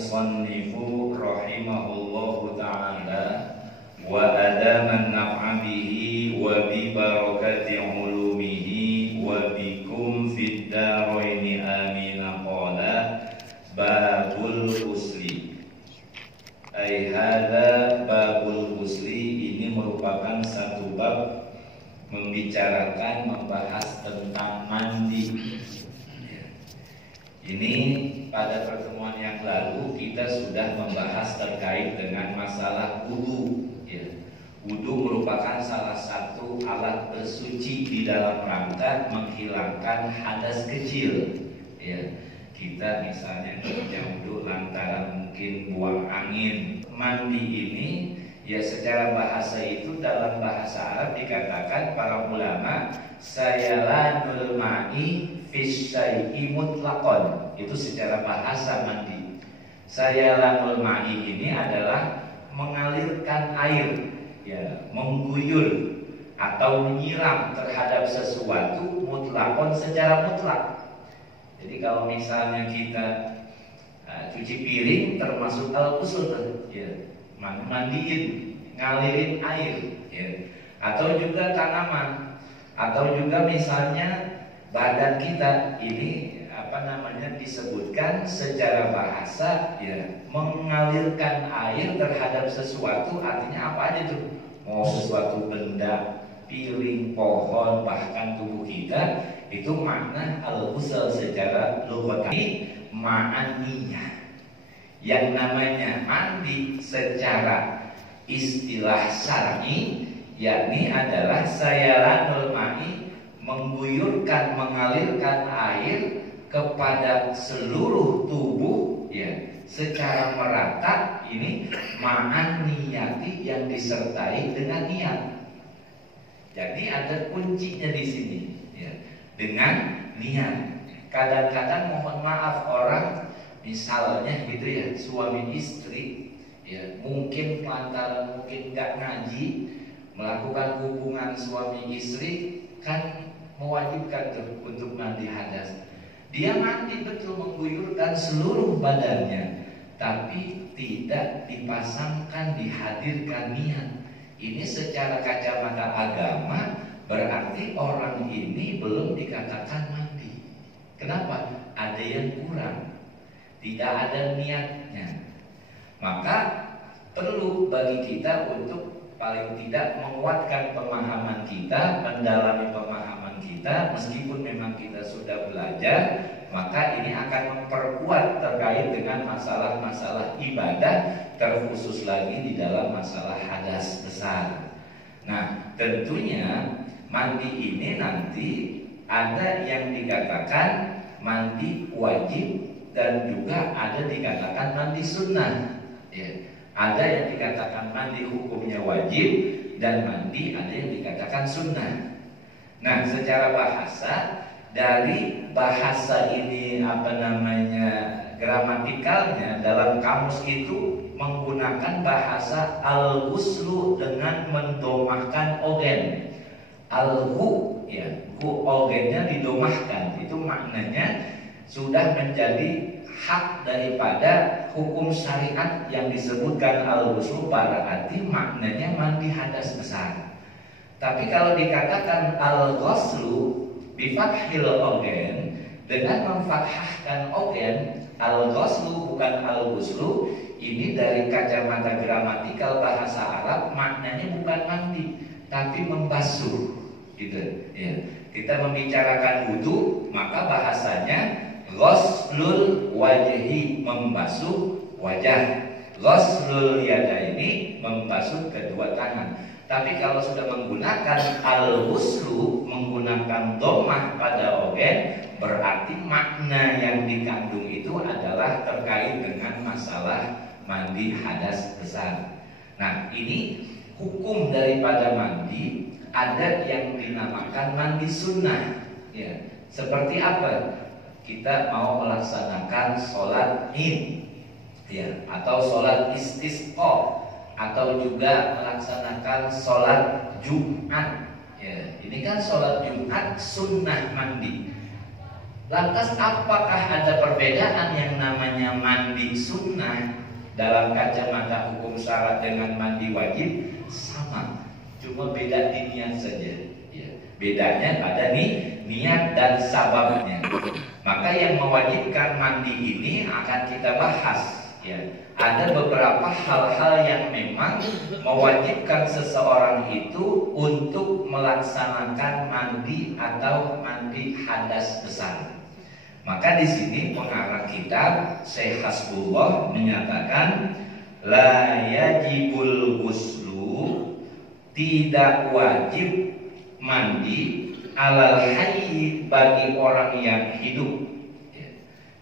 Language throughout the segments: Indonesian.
musannifu rahimahullahu ta'ala wa adaman naf'a bihi wa bi barakati ulumihi wa bikum fid daraini amin. Qala babul ghusli, ai hadza babul ghusli. Ini merupakan satu bab membahas tentang mandi. Ini pada pertemuan yang lalu kita sudah membahas terkait dengan masalah wudu. Wudu merupakan salah satu alat bersuci di dalam rangka menghilangkan hadas kecil. Kita misalnya punya wudu lantaran mungkin buang angin. Mandi ini secara bahasa itu dalam bahasa Arab dikatakan para ulama sayalanul ma'i fisyai'i mutlaqon. Itu secara bahasa mandi. Sayalanul ma'i ini adalah mengalirkan air, mengguyur atau menyiram terhadap sesuatu mutlaqon, secara mutlak. Jadi kalau misalnya kita cuci piring termasuk al-ghusl, mandiin, ngalirin air, atau juga tanaman, atau juga misalnya badan kita ini disebutkan secara bahasa mengalirkan air terhadap sesuatu. Artinya apa aja tuh? Mau sesuatu benda, piring, pohon, bahkan tubuh kita, itu makna al-ghusl secara lughatan ma'aniyah. Yang namanya mandi secara istilah syar'i yakni adalah sayalanul ma'i, mengguyurkan, mengalirkan air kepada seluruh tubuh secara merata. Ini ma'an niyati, yang disertai dengan niat. Jadi ada kuncinya di sini, dengan niat. Kadang-kadang mohon maaf orang misalnya suami istri mungkin lantaran mungkin nggak ngaji, melakukan hubungan suami istri kan mewajibkan untuk mandi hadas. Dia mandi betul, mengguyurkan seluruh badannya, tapi tidak dipasangkan, dihadirkan niat. Ini secara kacamata agama berarti orang ini belum dikatakan mandi. Kenapa? Ada yang kurang, tidak ada niatnya. Maka perlu bagi kita untuk paling tidak menguatkan pemahaman kita, mendalami pemahaman kita. Meskipun memang kita sudah belajar, maka ini akan memperkuat terkait dengan masalah-masalah ibadah, terkhusus lagi di dalam masalah hadas besar. Nah, tentunya mandi ini nanti ada yang dikatakan mandi wajib dan juga ada dikatakan mandi sunnah. Ada yang dikatakan mandi hukumnya wajib dan mandi ada yang dikatakan sunnah. Nah, secara bahasa, dari bahasa ini gramatikalnya dalam kamus itu menggunakan bahasa al-ghuslu dengan mendomahkan ogen. Al-hu, hu ogennya didomahkan. Itu maknanya sudah menjadi hak daripada hukum syariat yang disebutkan al-ghuslu, berarti maknanya mandi hadas besar. Tapi kalau dikatakan al-ghuslu bifathil ogen, dengan memfathahkan ogen, al-ghuslu bukan al-ghuslu, ini dari kacamata gramatikal bahasa Arab maknanya bukan mandi, tapi membasuh. Kita membicarakan wudu, maka bahasanya ghuslul wajhi, membasuh wajah. Ghuslul yadaini, membasuh kedua tangan. Tapi kalau sudah menggunakan al-ghuslu, menggunakan dhammah pada ogen, berarti makna yang dikandung itu adalah terkait dengan masalah mandi hadas besar. Nah, ini hukum daripada mandi. Ada yang dinamakan mandi sunnah. Seperti apa? Kita mau melaksanakan sholat id, atau sholat istisqa, atau juga melaksanakan sholat Jumat. Ini kan sholat Jumat sunnah mandi. Lantas apakah ada perbedaan yang namanya mandi sunnah makna dalam kacamata hukum syarat dengan mandi wajib sama, cuma beda di niat saja. Ya. Bedanya pada niat dan sababnya. Maka yang mewajibkan mandi ini akan kita bahas. Ya. Ada beberapa hal-hal yang memang mewajibkan seseorang itu untuk melaksanakan mandi atau mandi hadas besar. Maka di sini pengarang kitab Syekh Hasbullah menyatakan la yajibul ghuslu, tidak wajib mandi alal hayy, bagi orang yang hidup.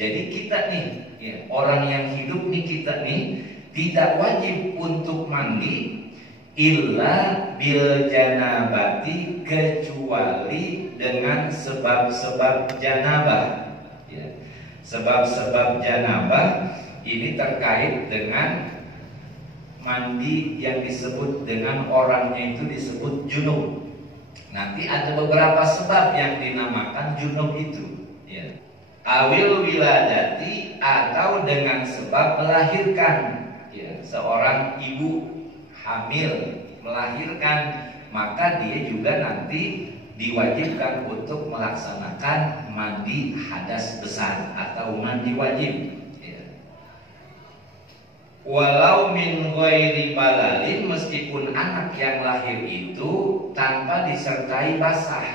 Jadi kita nih, ya, orang yang hidup nih, kita nih tidak wajib untuk mandi illa bil janabati, kecuali dengan sebab-sebab janabah. Ya. Sebab-sebab janabah ini terkait dengan mandi yang disebut dengan orangnya itu disebut junub. Nanti ada beberapa sebab yang dinamakan junub itu. Ya. Awil wiladati, atau dengan sebab melahirkan. Ya. Seorang ibu hamil melahirkan, maka dia juga nanti diwajibkan untuk melaksanakan mandi hadas besar atau mandi wajib. Ya. Walau min ghairi balalin, meskipun anak yang lahir itu tanpa disertai basah.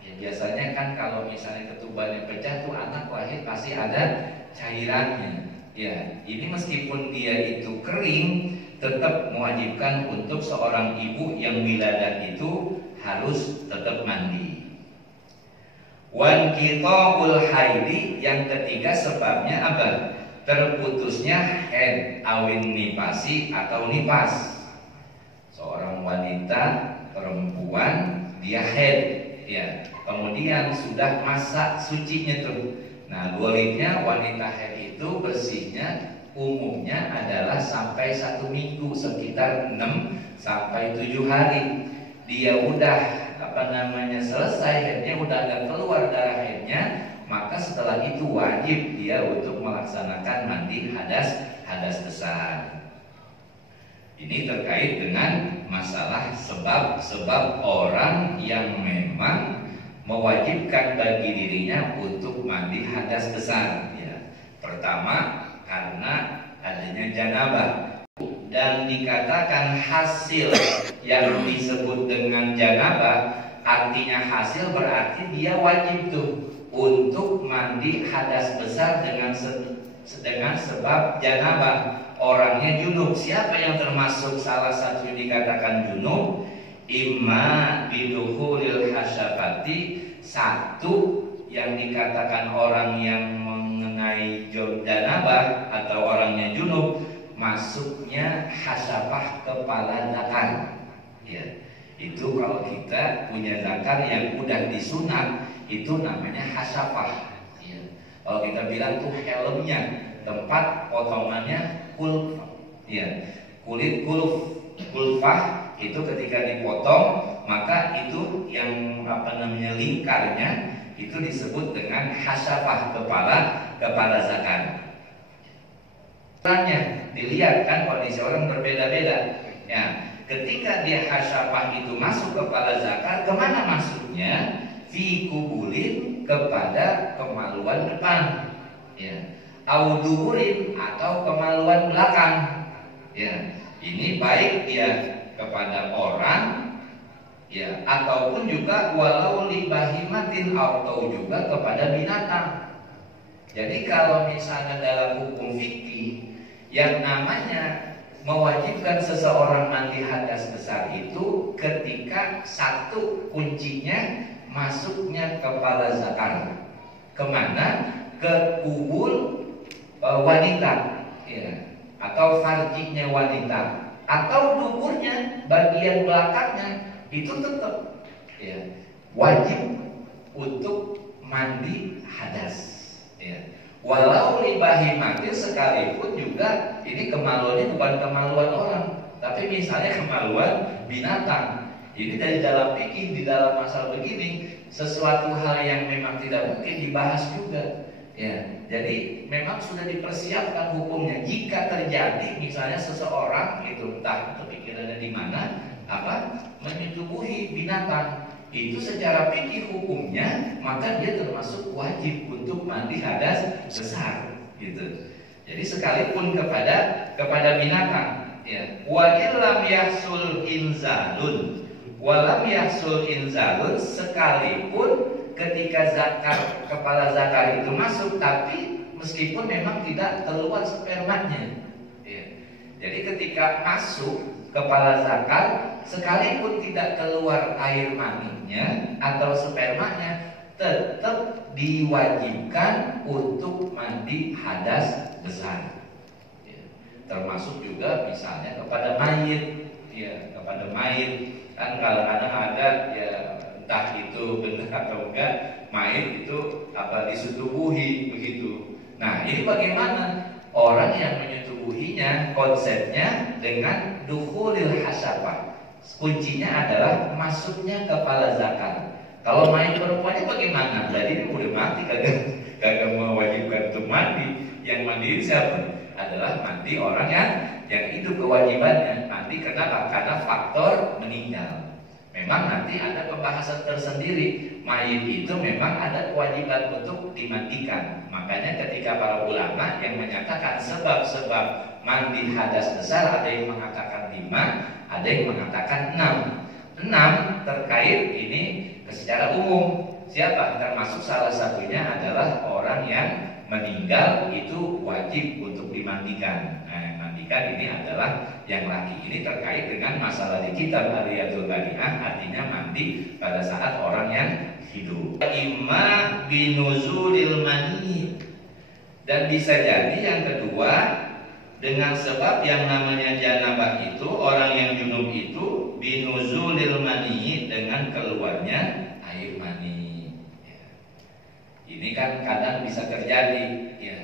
Ya, biasanya kan kalau misalnya ketubannya pecah tuh anak lahir pasti ada cairannya. Ya, ini meskipun dia itu kering, tetap mewajibkan untuk seorang ibu yang wiladah itu harus tetap mandi. Wan qita'ul haidi, yang ketiga sebabnya apa? Terputusnya haid awin nifasi atau nipas. Seorang wanita perempuan dia haid, ya. Kemudian sudah masa sucinya tuh. Nah, golibnya wanita haid itu bersihnya umumnya adalah sampai 1 minggu, sekitar 6 sampai 7 hari. Dia udah selesai haidnya, udah agak keluar darah haidnya, maka setelah itu wajib dia untuk melaksanakan mandi hadas besar. Ini terkait dengan masalah sebab-sebab orang yang memang mewajibkan bagi dirinya untuk mandi hadas besar. Ya. Pertama, karena adanya janabah. Dan dikatakan hasil yang disebut dengan janabah, artinya hasil berarti dia wajib tuh untuk mandi hadas besar dengan sebab janabah. Orangnya junub. Siapa yang termasuk salah satu yang dikatakan junub? Imma bidukhulil hasyafati, satu yang dikatakan orang yang mengenai janabah atau orangnya junub, masuknya hasyafah kepala zakar. Ya. Itu kalau kita punya zakar yang udah disunat, itu namanya hasyafah. Ya. Kalau kita bilang tuh helmnya, tempat potongannya kulf. Ya. Kulit kulfah itu ketika dipotong, maka itu yang lingkarnya itu disebut dengan hasyafah kepala zakar. Tanya, dilihat kan kondisi orang berbeda-beda. Ya, ketika dia hasyafah itu masuk kepala zakar, kemana masuknya? Fi kubulin, kepada kemaluan depan. Ya, audurin atau kemaluan belakang. Ya, ini baik dia kepada orang, ya, ataupun juga walau li bahimatin, atau juga kepada binatang. Jadi kalau misalnya dalam hukum fikih yang namanya mewajibkan seseorang mandi hadas besar itu ketika satu kuncinya masuknya kepala zakar. Kemana? Ke kubul wanita, ya, atau farjinya wanita, atau duburnya, bagian belakangnya, itu tetap, ya, wajib untuk mandi hadas. Ya. Walau libahimatin, sekalipun juga ini kemaluannya bukan kemaluan orang, tapi misalnya kemaluan binatang. Ini dari dalam fikih, di dalam masalah begini, sesuatu hal yang memang tidak mungkin dibahas juga. Ya, jadi memang sudah dipersiapkan hukumnya. Jika terjadi misalnya seseorang itu entah kepikirannya di mana, menyetubuhi binatang, itu secara fikih hukumnya maka dia termasuk wajib untuk mandi hadas besar, gitu. Jadi sekalipun kepada binatang, ya, wa illam yahsul inzalun, walam yahsul inzalun, sekalipun ketika zakar, kepala zakar itu masuk, tapi meskipun memang tidak keluar spermanya, ya. Jadi ketika masuk kepala zakar, sekalipun tidak keluar air maninya atau spermanya, tetap diwajibkan untuk mandi hadas besar, ya. Termasuk juga misalnya kepada mayit, ya, kepada mayit kan kadang-kadang ada, ya, entah itu benar atau enggak, mayit itu disetubuhi begitu. Nah, ini bagaimana orang yang menyetubuhinya, konsepnya dengan dukhulil hasafah. Kuncinya adalah masuknya kepala zakar. Kalau mayit perempuannya bagaimana? Jadi ini udah mati, kagak mewajibkan untuk mandi. Yang mandi siapa? Adalah mandi orang yang hidup, kewajibannya mandi karena faktor meninggal. Memang nanti ada pembahasan tersendiri. Mayit itu memang ada kewajiban untuk dimandikan. Makanya ketika para ulama yang menyatakan sebab-sebab mandi hadas besar, ada yang mengatakan 5, ada yang mengatakan 6 terkait ini secara umum. Siapa? Termasuk salah satunya adalah orang yang meninggal itu wajib untuk dimandikan. Nah, mandikan ini adalah yang laki. Ini terkait dengan masalah di kitab Ar-Riyadul Bani'ah, artinya mandi pada saat orang yang hidup. Imma binuzulil mani, dan bisa jadi yang kedua dengan sebab yang namanya janabah itu, orang yang junub itu binuzulil mani, dengan keluarnya air mani. Ini kan kadang bisa terjadi, ya,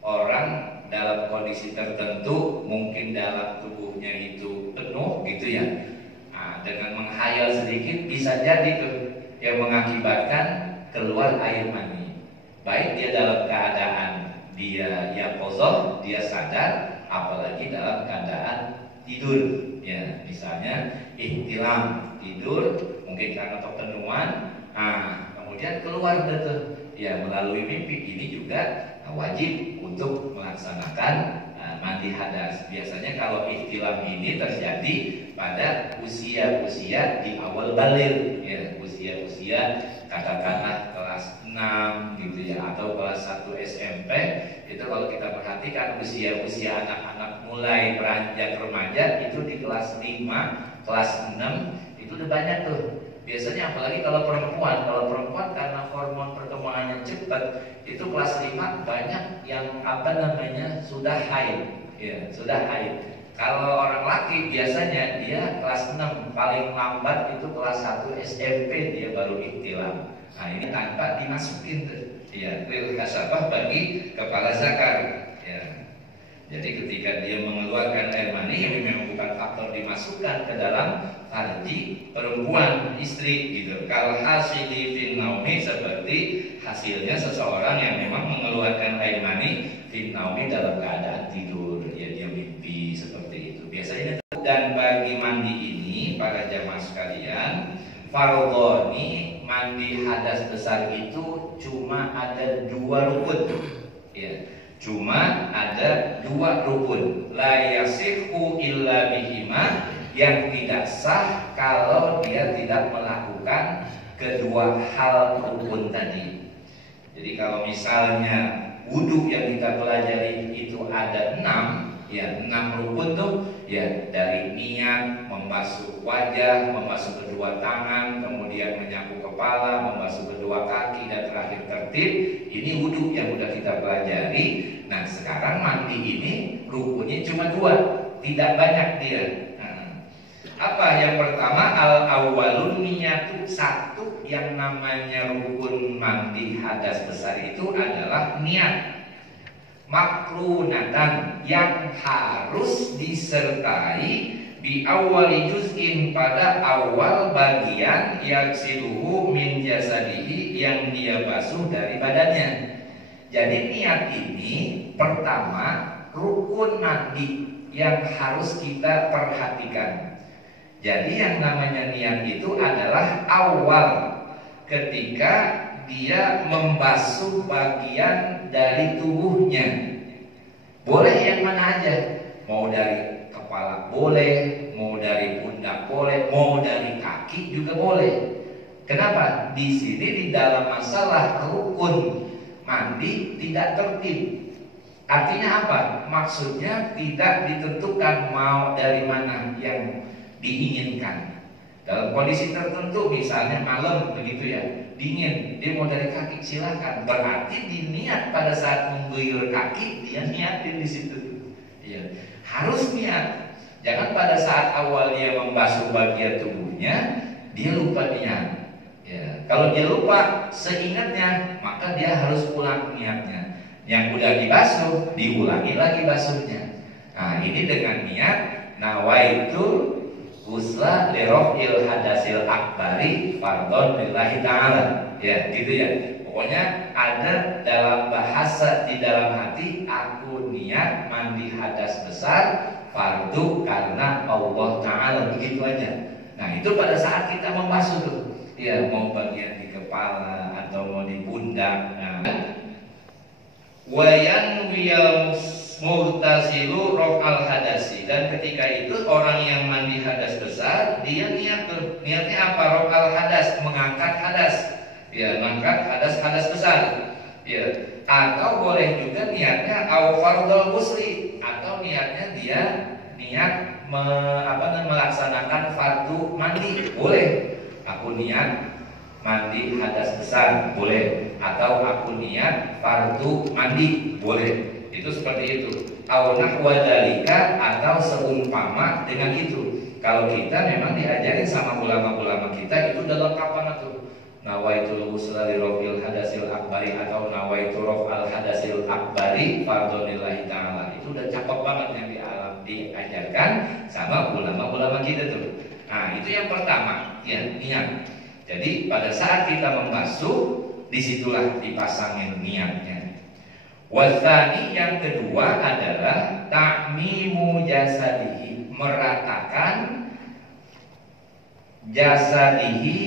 orang dalam kondisi tertentu, mungkin dalam tubuhnya itu penuh gitu ya. Nah, dengan menghayal sedikit bisa jadi tuh yang mengakibatkan keluar air mani. Baik dia dalam keadaan dia yaqozoh, dia sadar, apalagi dalam keadaan tidur, ya, misalnya ihtilam, tidur mungkin karena kepenuhan, kemudian keluar tuh, ya, melalui mimpi. Ini juga wajib untuk melaksanakan mandi hadas. Biasanya kalau ihtilam ini terjadi pada usia-usia di awal baligh, ya, usia-usia katakanlah kelas 6 gitu ya, atau kelas 1 SMP. Itu kalau kita perhatikan usia-usia anak-anak mulai beranjak remaja itu di kelas 5, kelas 6 itu udah banyak tuh. Biasanya apalagi kalau perempuan karena hormon perkembangannya cepat, itu kelas 5 banyak yang sudah haid, ya, sudah haid. Kalau orang laki biasanya dia kelas 6, paling lambat itu kelas 1 SMP dia baru ihtilam. Nah, ini tanpa dimasukin tuh, ya, lil kasabah bagi kepala zakar, ya. Jadi ketika dia mengeluarkan air mani, ini memang bukan faktor dimasukkan ke dalam farji perempuan, istri gitu. Kal hasili fin naumi, seperti hasilnya seseorang yang memang mengeluarkan air mani fin naumi dalam keadaan tidur, ya, dia mimpi seperti itu. Biasanya. Dan bagi mandi ini para jamaah sekalian, fardhoni, mandi hadas besar itu cuma ada 2 rukun, ya. Cuma ada 2 rukun. La yasihhu illa bihima, yang tidak sah kalau dia tidak melakukan kedua hal rukun tadi. Jadi kalau misalnya wudhu yang kita pelajari itu ada 6, ya, 6 rukun tuh, ya, dari niat, membasuh wajah, membasuh kedua tangan, kemudian menyapu kepala, membasuh kedua kaki, dan terakhir tertib. Ini wudhu yang udah kita pelajari. Nah, sekarang mandi ini rukunnya cuma 2, tidak banyak dia. Apa? Yang pertama, al-awwalun niyatu, 1 yang namanya rukun mandi hadas besar itu adalah niat. Makrunatan, yang harus disertai bi awwali juz'in, pada awal bagian yaksiluhu min jasadihi, yang dia basuh dari badannya. Jadi niat ini pertama rukun mandi yang harus kita perhatikan. Jadi yang namanya niat itu adalah awal ketika dia membasuh bagian dari tubuhnya. Boleh yang mana aja, mau dari kepala boleh, mau dari pundak boleh, mau dari kaki juga boleh. Kenapa? Di sini di dalam masalah rukun mandi tidak tertib. Artinya apa? Maksudnya tidak ditentukan mau dari mana yang diinginkan. Dalam kondisi tertentu, misalnya malam begitu ya, dingin, dia mau dari kaki silahkan. Berarti diniat pada saat mengguyur kaki, dia niatin di situ. Ya, harus niat. Jangan pada saat awal dia membasuh bagian tubuhnya, dia lupa niat. Ya, kalau dia lupa seingatnya, maka dia harus ulang niatnya. Yang udah dibasuh, diulangi lagi basuhnya. Nah, ini dengan niat nawaitu ghusla liraf'il hadasil akbari fardhon lillahi ta'ala. Ya, gitu ya. Pokoknya ada dalam bahasa di dalam hati, aku niat mandi hadas besar fardu karena Allah Ta'ala, begitu aja. Nah, itu pada saat kita membasuh tuh. Ya, mau bagian di kepala atau mau di pundak. Nah, wayan wiyal murtasilu rof'al hadasi, dan ketika itu orang yang mandi hadas besar dia niatnya apa? Rof'al hadas, mengangkat hadas, ya, mengangkat hadas besar, ya. Atau boleh juga niatnya au fardhul ghusli, atau niatnya dia niat melaksanakan fardu mandi, boleh. Aku niat mandi hadas besar, boleh. Atau aku niat fardu mandi, boleh. Itu seperti itu. Au nahwa dzalika, atau seumpama dengan itu. Kalau kita memang diajarin sama ulama-ulama kita, itu udah lengkap banget tuh. Nawaitul ghusla li raf'il hadasil akbari, atau nawaitu raf'al hadasil akbari fardhon lillahi ta'ala. Itu udah cakep banget yang diajarkan sama ulama-ulama kita tuh. Nah, itu yang pertama, ya, niat. Jadi pada saat kita membasuh, disitulah dipasangin niatnya. Wasani, yang kedua adalah ta'mimu jasadihi, meratakan jasadihi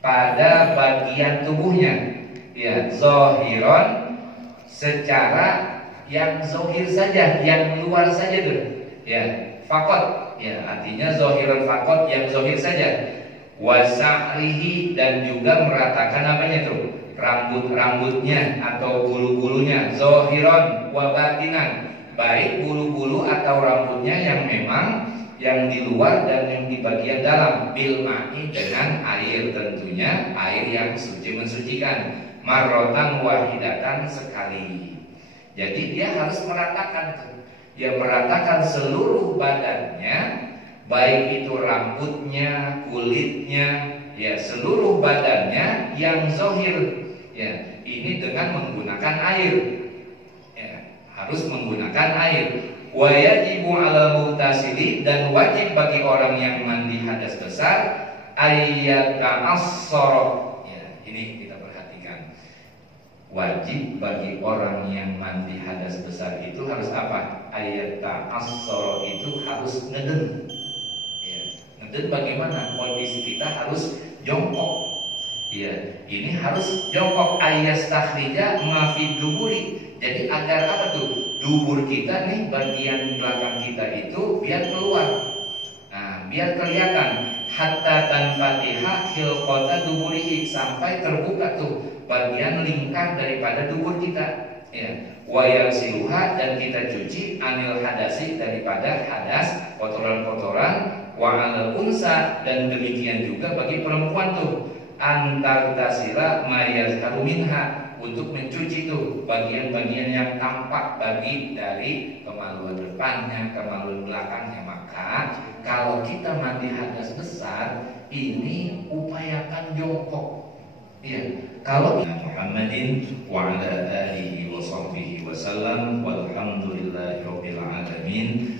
pada bagian tubuhnya. Ya, zohiron, secara yang zohir saja, yang luar saja tuh. Ya, fakot. Ya, artinya zohiron fakot, yang zohir saja. Wasa'rihi, dan juga meratakan apanya tuh? Rambut-rambutnya atau bulu-bulunya. Zohiron wa batinan, baik bulu-bulu atau rambutnya yang memang yang di luar dan yang di bagian dalam. Bil ma'i, dengan air, tentunya air yang suci mensucikan. Marrotan wahidatan, sekali. Jadi dia harus meratakan tuh. Dia meratakan seluruh badannya, baik itu rambutnya, kulitnya, ya, seluruh badannya yang zohir. Ya, ini dengan menggunakan air. Ya, harus menggunakan air. Wa yajibu 'alal mughtasili, dan wajib bagi orang yang mandi hadas besar ayyata'assara. Ya, ini kita perhatikan. Wajib bagi orang yang mandi hadas besar itu harus apa? Ayyata'assara, itu harus ngeden. Ya, ngeden bagaimana? Kondisi kita harus jongkok. Ya, ini harus jongkok. Ayastakhrija ma fi duburi. Jadi agar apa tuh? Dubur kita nih, bagian belakang kita itu biar keluar. Nah, biar kelihatan. Hatta tanfatiha khilqata duburihi, sampai terbuka tuh bagian lingkar daripada dubur kita. Ya, wa yasiluha, dan kita cuci anil hadasi, daripada hadas, kotoran-kotoran. Wa alal unsa, dan demikian juga bagi perempuan tuh, antar tasila mayazharu minha, untuk mencuci tuh bagian-bagian yang tampak bagi dari kemaluan depannya, kemaluan belakangnya. Maka kalau kita mandi hadas besar, ini upayakan jongkok. Ya, kalau Muhammadin wa ala alihi wa sahbihi wa sallam, walhamdulillahi rabbil alamin.